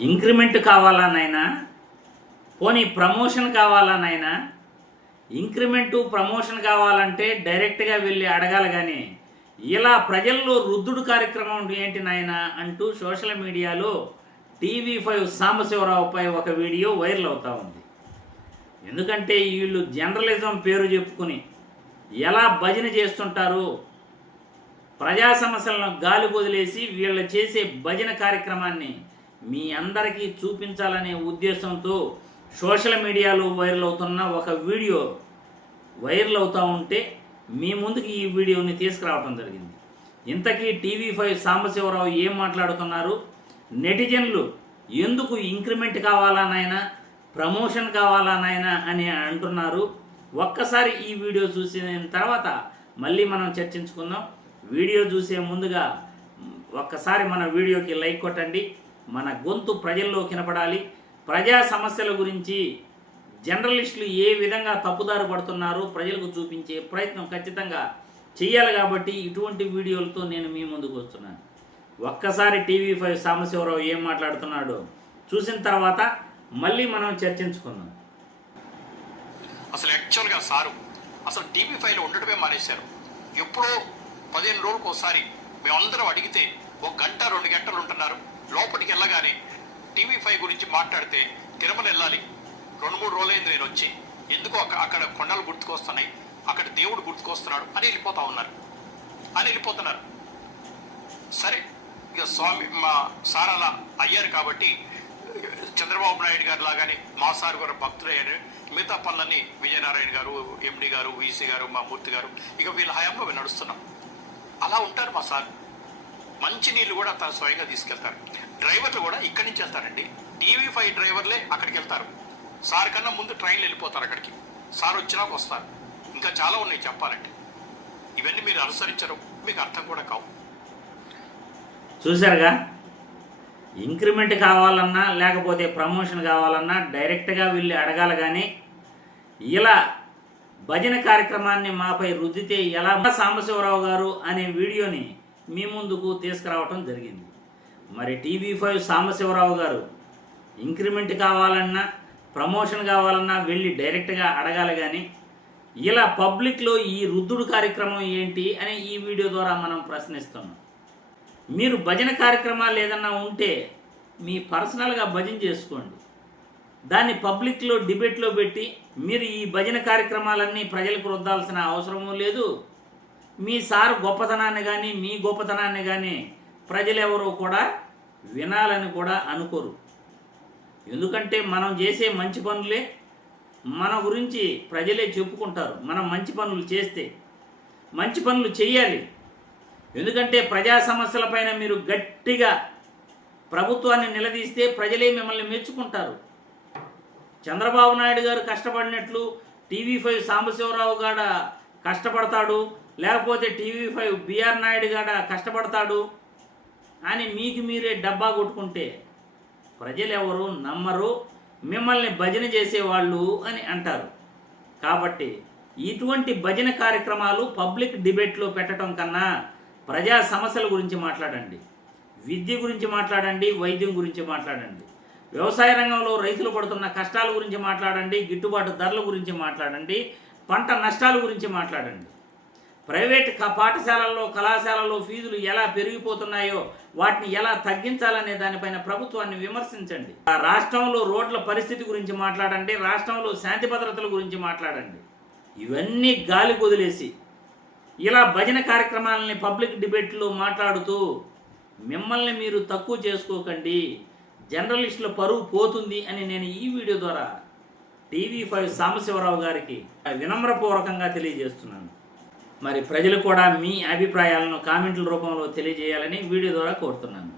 Increment కావాలా నాయనా పోనీ ప్రమోషన్ కావాలా నాయనా ఇంక్రిమెంటు ప్రమోషన్ కావాలంటే డైరెక్ట్గా వెళ్ళి అడగాలి కానీ ఇలా ప్రజల్లో రుద్దుడు కార్యక్రమం ఏంటి నాయనా అంటూ సోషల్ మీడియాలో టీవీ ఫైవ్ సాంబశివరావుపై ఒక వీడియో వైరల్ అవుతా ఉంది. ఎందుకంటే వీళ్ళు జర్నలిజం పేరు చెప్పుకుని ఎలా భజన చేస్తుంటారు ప్రజా సమస్యలను గాలి వదిలేసి వీళ్ళు చేసే భజన కార్యక్రమాన్ని మీ అందరికీ చూపించాలనే ఉద్దేశంతో సోషల్ మీడియాలో వైరల్ అవుతున్న ఒక వీడియో వైరల్ అవుతూ ఉంటే మీ ముందుకు ఈ వీడియోని తీసుకురావడం జరిగింది. ఇంతకీ టీవీ ఫైవ్ సాంబశివరావు ఏం మాట్లాడుతున్నారు? నెటిజన్లు ఎందుకు ఇంక్రిమెంట్ కావాలా నాయన ప్రమోషన్ కావాలా నాయనా అని అంటున్నారు. ఒక్కసారి ఈ వీడియో చూసిన తర్వాత మళ్ళీ మనం చర్చించుకుందాం. వీడియో చూసే ముందుగా ఒక్కసారి మన వీడియోకి లైక్ కొట్టండి. మన గొంతు ప్రజల్లో వినపడాలి. ప్రజా సమస్యల గురించి జర్నలిస్టులు ఏ విధంగా తప్పుదారు పడుతున్నారో ప్రజలకు చూపించే ప్రయత్నం ఖచ్చితంగా చేయాలి కాబట్టి ఇటువంటి వీడియోలతో నేను మీ ముందుకు వస్తున్నాను. ఒక్కసారి టీవీ ఫైవ్ సాంబశివరావు ఏం మాట్లాడుతున్నాడో చూసిన తర్వాత మళ్ళీ మనం చర్చించుకుందాం. అసలు యాక్చువల్గా సారు అసలు టీవీ ఫైవ్ ఉండటమే మానేశారు. ఎప్పుడో పదిహేను రోజులకు ఒకసారి మేమందరం అడిగితే ఒక గంట రెండు గంటలు ఉంటున్నారు. లోపలికి వెళ్ళగానే టీవీ ఫైవ్ గురించి మాట్లాడితే తిరుమల వెళ్ళాలి. రెండు మూడు రోజులైంది నేను వచ్చి. ఎందుకో అక్కడ కొండలు గుర్తుకొస్తున్నాయి. అక్కడ దేవుడు గుర్తుకొస్తున్నాడు. అని వెళ్ళిపోతా ఉన్నారు. అని వెళ్ళిపోతున్నారు. సరే ఇక స్వామి మా సార్ అలా అయ్యారు కాబట్టి చంద్రబాబు నాయుడు గారు లాగానే మా సార్ గారు భక్తులయ్యారు మిగతా పనులన్నీ విజయనారాయణ గారు ఎండి గారు వీసీ గారు మా మూర్తి గారు ఇక వీళ్ళ హయాంలో నడుస్తున్నాం. అలా ఉంటారు మా సార్. మంచి నీళ్ళు కూడా తను స్వయంగా తీసుకెళ్తారు. డ్రైవర్లు కూడా ఇక్కడి నుంచి వెళ్తారండి. టీవీ ఫైవ్ డ్రైవర్లే అక్కడికి వెళ్తారు. సార్ కన్నా ముందు ట్రైన్లు వెళ్ళిపోతారు అక్కడికి. సార్ వచ్చినాక వస్తారు. ఇంకా చాలా ఉన్నాయి చెప్పాలంటే. ఇవన్నీ మీరు అనుసరించరు. మీకు అర్థం కూడా కావు. చూశారుగా? ఇంక్రిమెంట్ కావాలన్నా లేకపోతే ప్రమోషన్ కావాలన్నా డైరెక్ట్గా వెళ్ళి అడగాలి కానీ ఇలా భజన కార్యక్రమాన్ని మాపై రుద్దితే ఎలా సాంబశివరావు గారు అనే వీడియోని మీ ముందుకు తీసుకురావటం జరిగింది. మరి టీవీ ఫైవ్ సాంబశివరావు గారు ఇంక్రిమెంట్ కావాలన్నా ప్రమోషన్ కావాలన్నా వెళ్ళి డైరెక్ట్గా అడగాలి కానీ ఇలా పబ్లిక్లో ఈ రుద్దుడు కార్యక్రమం ఏంటి అని ఈ వీడియో ద్వారా మనం ప్రశ్నిస్తున్నాం. మీరు భజన కార్యక్రమాలు ఏదన్నా ఉంటే మీ పర్సనల్గా భజన చేసుకోండి. దాన్ని పబ్లిక్లో డిబేట్లో పెట్టి మీరు ఈ భజన కార్యక్రమాలన్నీ ప్రజలకు రుద్దాల్సిన అవసరమూ లేదు. మీ సార్ గొప్పతనాన్ని కానీ మీ గొప్పతనాన్ని కానీ ప్రజలెవరూ కూడా వినాలని కూడా అనుకోరు. ఎందుకంటే మనం చేసే మంచి పనులే మన గురించి ప్రజలే చెప్పుకుంటారు. మనం మంచి పనులు చేస్తే మంచి పనులు చేయాలి ఎందుకంటే ప్రజా సమస్యలపైన మీరు గట్టిగా ప్రభుత్వాన్ని నిలదీస్తే ప్రజలే మిమ్మల్ని మెచ్చుకుంటారు. చంద్రబాబు నాయుడు గారు కష్టపడినట్లు టీవీ ఫైవ్ సాంబశివరావు గారు కష్టపడతాడు. లేకపోతే టీవీ ఫైవ్ బిఆర్ నాయుడు గడ కష్టపడతాడు అని మీకు మీరే డబ్బా కొట్టుకుంటే ప్రజలు ఎవరు నమ్మరు మిమ్మల్ని భజన చేసేవాళ్ళు అని అంటారు. కాబట్టి ఇటువంటి భజన కార్యక్రమాలు పబ్లిక్ డిబేట్లో పెట్టడం కన్నా ప్రజా సమస్యల గురించి మాట్లాడండి. విద్య గురించి మాట్లాడండి వైద్యం గురించి మాట్లాడండి. వ్యవసాయ రంగంలో రైతులు పడుతున్న కష్టాల గురించి మాట్లాడండి గిట్టుబాటు ధరల గురించి మాట్లాడండి పంట నష్టాల గురించి మాట్లాడండి. ప్రైవేట్ పాఠశాలల్లో కళాశాలల్లో ఫీజులు ఎలా పెరిగిపోతున్నాయో వాటిని ఎలా తగ్గించాలనే దానిపైన ప్రభుత్వాన్ని విమర్శించండి. ఆ రాష్ట్రంలో రోడ్ల పరిస్థితి గురించి మాట్లాడండి రాష్ట్రంలో శాంతి భద్రతల గురించి మాట్లాడండి. ఇవన్నీ గాలి కుదిలేసి ఇలా భజన కార్యక్రమాలని పబ్లిక్ డిబేట్లో మాట్లాడుతూ మిమ్మల్ని మీరు తక్కువ చేసుకోకండి జర్నలిస్టుల పరువు పోతుంది అని నేను ఈ వీడియో ద్వారా టీవీ ఫైవ్ సాంబశివరావు గారికి వినమ్రపూర్వకంగా తెలియజేస్తున్నాను. మరి ప్రజలు కూడా మీ అభిప్రాయాలను కామెంట్ల రూపంలో తెలియజేయాలని వీడియో ద్వారా కోరుతున్నాను.